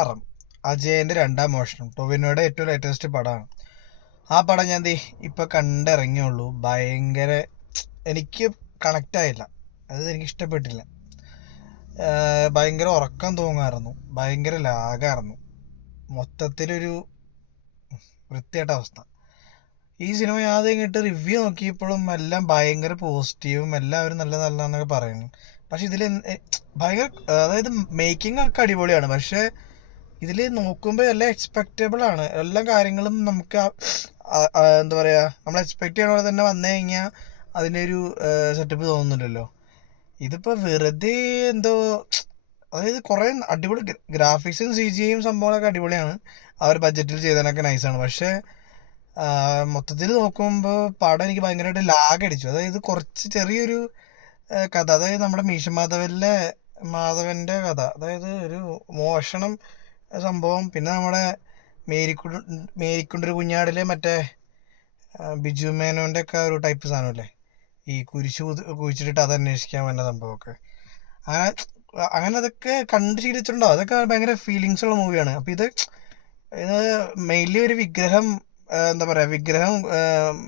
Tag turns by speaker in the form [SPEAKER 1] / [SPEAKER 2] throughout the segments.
[SPEAKER 1] M അജയന്റെ രണ്ടാം മോഷണം. ടൊവിനോയുടെ ഏറ്റവും ലേറ്റസ്റ്റ് പടമാണ്. ആ പടം ഞാൻ ദേ ഇപ്പം കണ്ടിറങ്ങിയുള്ളൂ. ഭയങ്കര എനിക്ക് കണക്റ്റ് ആയില്ല. അത് എനിക്ക് ഇഷ്ടപ്പെട്ടില്ല. ഭയങ്കര ഉറക്കം തൂങ്ങായിരുന്നു ഭയങ്കര ലാഗായിരുന്നു മൊത്തത്തിലൊരു വൃത്തിയായിട്ട അവസ്ഥ. ഈ സിനിമ ഞാൻ ഇങ്ങോട്ട് റിവ്യൂ നോക്കിയപ്പോഴും എല്ലാം ഭയങ്കര പോസിറ്റീവും എല്ലാവരും നല്ല നല്ലതെന്നൊക്കെ പറയുന്നു. പക്ഷെ ഇതിൽ ഭയങ്കര അതായത് മേക്കിംഗ് ഒക്കെ അടിപൊളിയാണ്. പക്ഷെ ഇതിൽ നോക്കുമ്പോൾ എല്ലാം എക്സ്പെക്റ്റബിൾ ആണ്. എല്ലാ കാര്യങ്ങളും നമുക്ക് എന്താ പറയുക നമ്മൾ എക്സ്പെക്ട് ചെയ്യണ പോലെ തന്നെ വന്നു കഴിഞ്ഞാൽ അതിന്റെ ഒരു സെറ്റപ്പ് തോന്നുന്നില്ലല്ലോ. ഇതിപ്പോൾ വെറുതെ എന്തോ അതായത് കുറേ അടിപൊളി ഗ്രാഫിക്സും സി ജിയും സംഭവങ്ങളൊക്കെ അടിപൊളിയാണ്. അവർ ബഡ്ജറ്റിൽ ചെയ്തതിനൊക്കെ നൈസാണ് പക്ഷേ മൊത്തത്തിൽ നോക്കുമ്പോൾ പടം എനിക്ക് ഭയങ്കരമായിട്ട് ലാഗ് അടിച്ചു. അതായത് കുറച്ച് ചെറിയൊരു കഥ. അതായത് നമ്മുടെ മീശ മാധവനിലെ മാധവന്റെ കഥ. അതായത് ഒരു മോഷണം സംഭവം. പിന്നെ നമ്മുടെ മേരിക്കുണ്ട് മേരിക്കുണ്ടൊരു കുഞ്ഞാടിലെ മറ്റേ ബിജു മേനോന്റെ ഒക്കെ ഒരു ടൈപ്പ് സാധനമല്ലേ? ഈ കുരിശ് കുഴിച്ചിട്ട് അത് അന്വേഷിക്കാൻ വേണ്ട സംഭവമൊക്കെ. അങ്ങനെ അങ്ങനെ അതൊക്കെ കണ്ട് ശീലിച്ചിട്ടുണ്ടോ അതൊക്കെ ഭയങ്കര ഫീലിങ്സ് ഉള്ള മൂവിയാണ് അപ്പോൾ ഇത് ഇത് മെയിൻലി ഒരു വിഗ്രഹം എന്താ പറയുക വിഗ്രഹം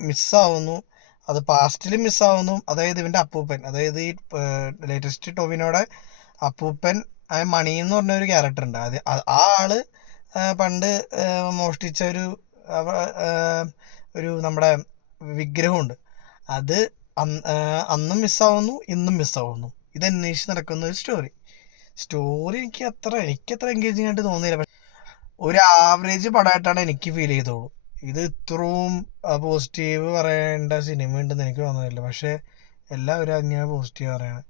[SPEAKER 1] മിസ്സാവുന്നു അത് പാസ്റ്റിൽ മിസ്സാവുന്നു അതായത് ഇവന്റെ അപ്പൂപ്പൻ. അതായത് ഈ ലേറ്റസ്റ്റ് ടോവിനോടെ അപ്പൂപ്പൻ ആ മണി എന്ന് പറഞ്ഞ ഒരു ക്യാരക്ടർ ഉണ്ട്. അത് ആ ആൾ പണ്ട് മോഷ്ടിച്ച ഒരു ഒരു നമ്മുടെ വിഗ്രഹമുണ്ട്. അത് അന്നും മിസ്സാവുന്നു ഇന്നും മിസ്സാവുന്നു ഇത് അന്വേഷിച്ച് നടക്കുന്ന ഒരു സ്റ്റോറി സ്റ്റോറി എനിക്ക് അത്ര എനിക്ക് അത്ര എൻഗേജിങ് ആയിട്ട് തോന്നിയില്ല. പക്ഷെ ഒരു ആവറേജ് പടമായിട്ടാണ് എനിക്ക് ഫീൽ ചെയ്തോളൂ. ഇത് ഇത്രയും പോസിറ്റീവ് പറയേണ്ട സിനിമ ഉണ്ടെന്ന് എനിക്ക് തോന്നുന്നില്ല. പക്ഷെ എല്ലാവരും അങ്ങനെ പോസിറ്റീവ് പറയാണ്.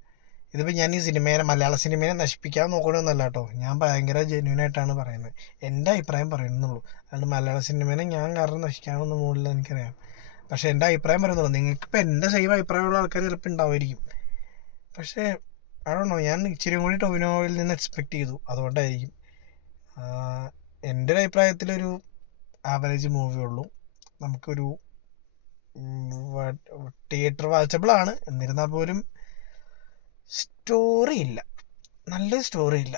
[SPEAKER 1] ഇതിപ്പോൾ ഞാൻ ഈ സിനിമേനെ മലയാള സിനിമേനെ നശിപ്പിക്കാൻ നോക്കണമെന്നല്ല കേട്ടോ ഞാൻ ഭയങ്കര ജെന്യൂൻ ആയിട്ടാണ് പറയുന്നത്. എന്റെ അഭിപ്രായം പറയുന്നുള്ളൂ അതുകൊണ്ട് മലയാള സിനിമേനെ ഞാൻ കാരണം നശിക്കാനൊന്നും മുകളിൽ എനിക്കറിയാം. പക്ഷേ എന്റെ അഭിപ്രായം പറയുന്നുള്ളൂ നിങ്ങൾക്കിപ്പോൾ എന്റെ സെയിം അഭിപ്രായമുള്ള ആൾക്കാർ ചിലപ്പോൾ ഉണ്ടാവുമായിരിക്കും പക്ഷേ അതാണോ ഞാൻ ഇച്ചിരി കൂടി ടൊവിനോയിൽ നിന്ന് എക്സ്പെക്ട് ചെയ്തു. അതുകൊണ്ടായിരിക്കും. എന്റെ ഒരു അഭിപ്രായത്തിലൊരു ആവറേജ് മൂവി ഉള്ളൂ. നമുക്കൊരു തിയേറ്റർ വാച്ചബിൾ ആണ്. എന്നിരുന്നാൽ പോലും സ്റ്റോറി ഇല്ല. നല്ലൊരു സ്റ്റോറി ഇല്ല.